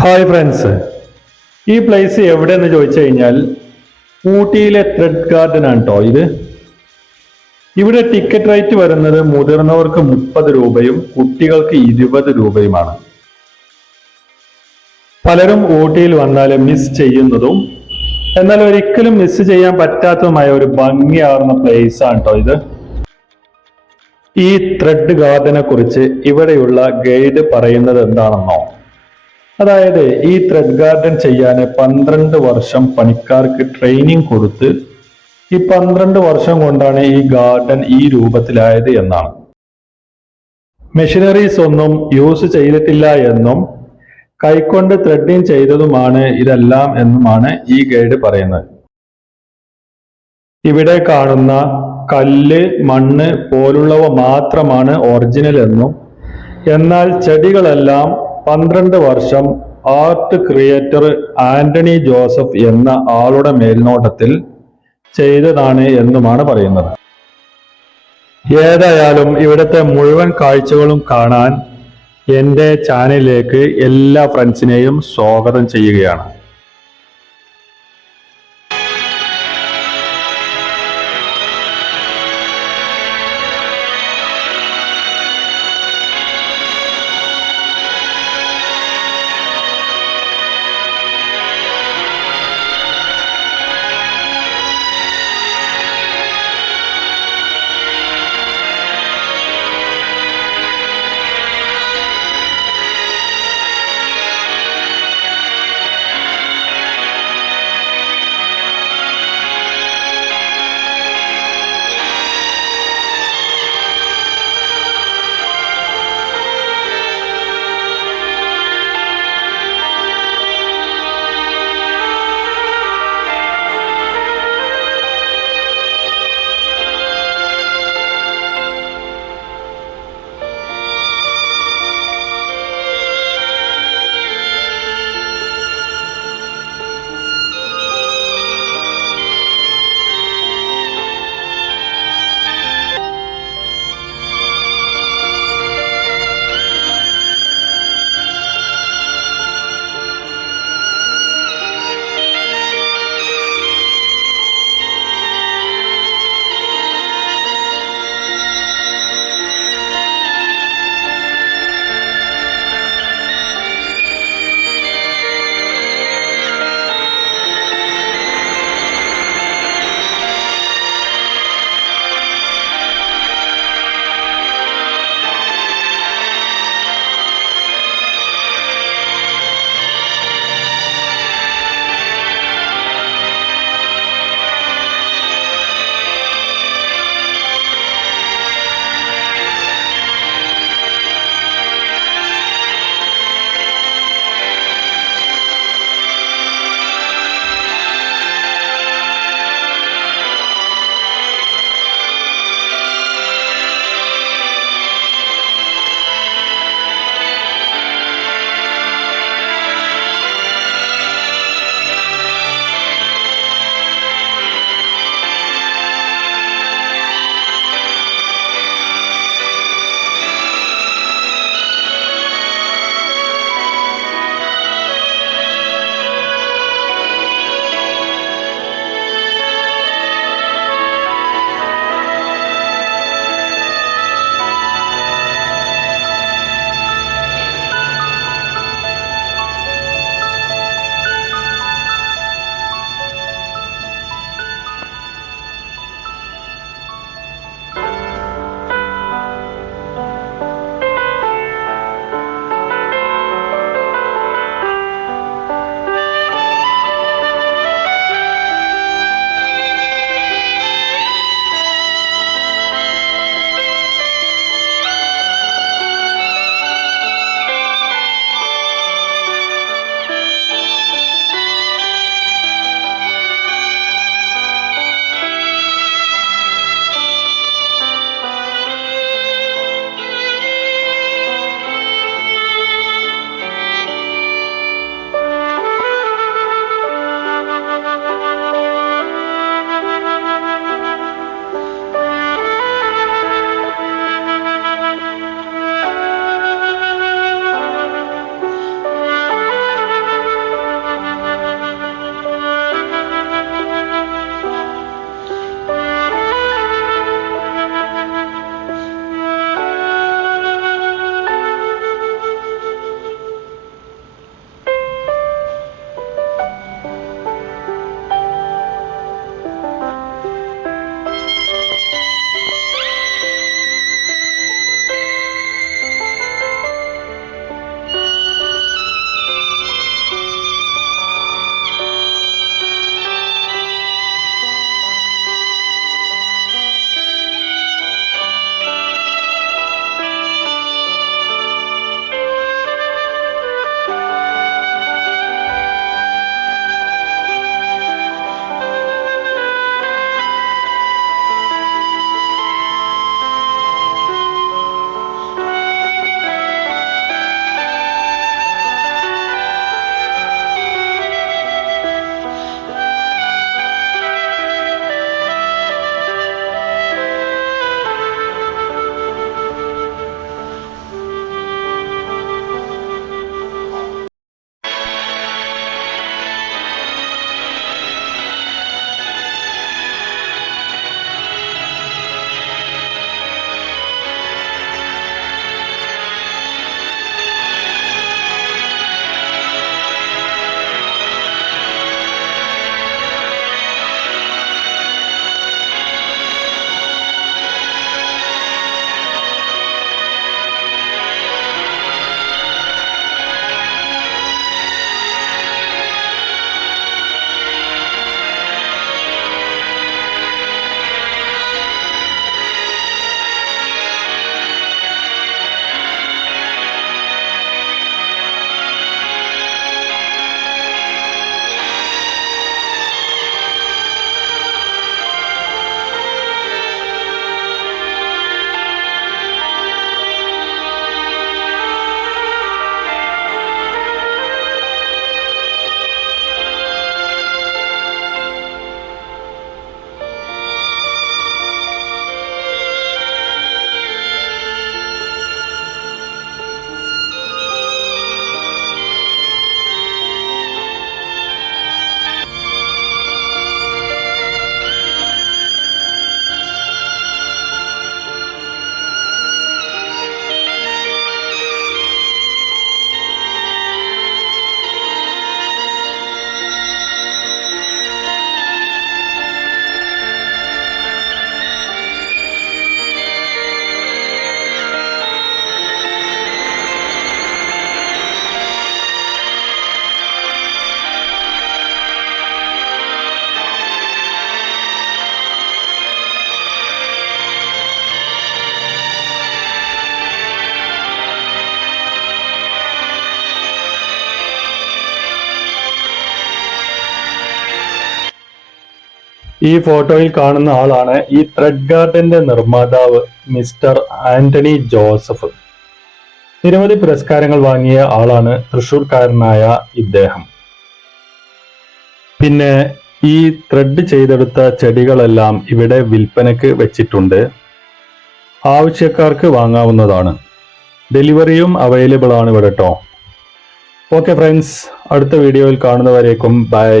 Hi friends ഈ place എവിടെയെന്ന് ചോദിച്ചു കഴിഞ്ഞാൽ ഊട്ടിയിലെ ത്രെഡ് ഗാർഡൻ ആണ് കേട്ടോ ഇത്. ഇവിടെ ടിക്കറ്റ് റേറ്റ് വരുന്നത് മുതിർന്നവർക്ക് മുപ്പത് രൂപയും കുട്ടികൾക്ക് ഇരുപത് രൂപയുമാണ്. പലരും ഊട്ടിയിൽ വന്നാൽ മിസ് ചെയ്യുന്നതും എന്നാൽ ഒരിക്കലും മിസ് ചെയ്യാൻ പറ്റാത്തതുമായ ഒരു ഭംഗിയാർന്ന പ്ലേസ് ആണ് കേട്ടോ ഇത്. ഈ ത്രെഡ് ഗാർഡനെ കുറിച്ച് ഇവിടെയുള്ള ഗൈഡ് പറയുന്നത് എന്താണെന്നോ? അതായത് ഈ ത്രെഡ് ഗാർഡൻ ചെയ്യാൻ പന്ത്രണ്ട് വർഷം പണിക്കാർക്ക് ട്രെയിനിങ് കൊടുത്ത് ഈ പന്ത്രണ്ട് വർഷം കൊണ്ടാണ് ഈ ഗാർഡൻ ഈ രൂപത്തിലായത് എന്നാണ്. മെഷീനറീസ് ഒന്നും യൂസ് ചെയ്തിട്ടില്ല എന്നും കൈകൊണ്ട് ത്രെഡിങ് ചെയ്തതുമാണ് ഇതെല്ലാം എന്നുമാണ് ഈ ഗൈഡ് പറയുന്നത്. ഇവിടെ കാണുന്ന കല്ല് മണ്ണ് പോലുള്ളവ മാത്രമാണ് ഒറിജിനൽ എന്നും എന്നാൽ ചെടികളെല്ലാം പന്ത്രണ്ട് വർഷം ആർട്ട് ക്രിയേറ്റർ ആന്റണി ജോസഫ് എന്ന ആളുടെ മേൽനോട്ടത്തിൽ ചെയ്തതാണ് എന്നുമാണ് പറയുന്നത്. ഏതായാലും ഇവിടുത്തെ മുഴുവൻ കാഴ്ചകളും കാണാൻ എന്റെ ചാനലിലേക്ക് എല്ലാ ഫ്രണ്ട്സിനെയും സ്വാഗതം ചെയ്യുകയാണ്. ഈ ഫോട്ടോയിൽ കാണുന്ന ആളാണ് ഈ ത്രെഡ് ഗാർഡന്റെ നിർമ്മാതാവ് മിസ്റ്റർ ആന്റണി ജോസഫ്. നിരവധി പുരസ്കാരങ്ങൾ വാങ്ങിയ ആളാണ് തൃശൂർക്കാരനായ ഇദ്ദേഹം. പിന്നെ ഈ ത്രെഡ് ചെയ്തെടുത്ത ചെടികളെല്ലാം ഇവിടെ വിൽപ്പനക്ക് വെച്ചിട്ടുണ്ട്. ആവശ്യക്കാർക്ക് വാങ്ങാവുന്നതാണ്. ഡെലിവറിയും അവൈലബിൾ ആണ് ഇവിടെ കേട്ടോ ഓക്കെ ഫ്രണ്ട്സ് അടുത്ത വീഡിയോയിൽ കാണുന്നവരേക്കും ബൈ.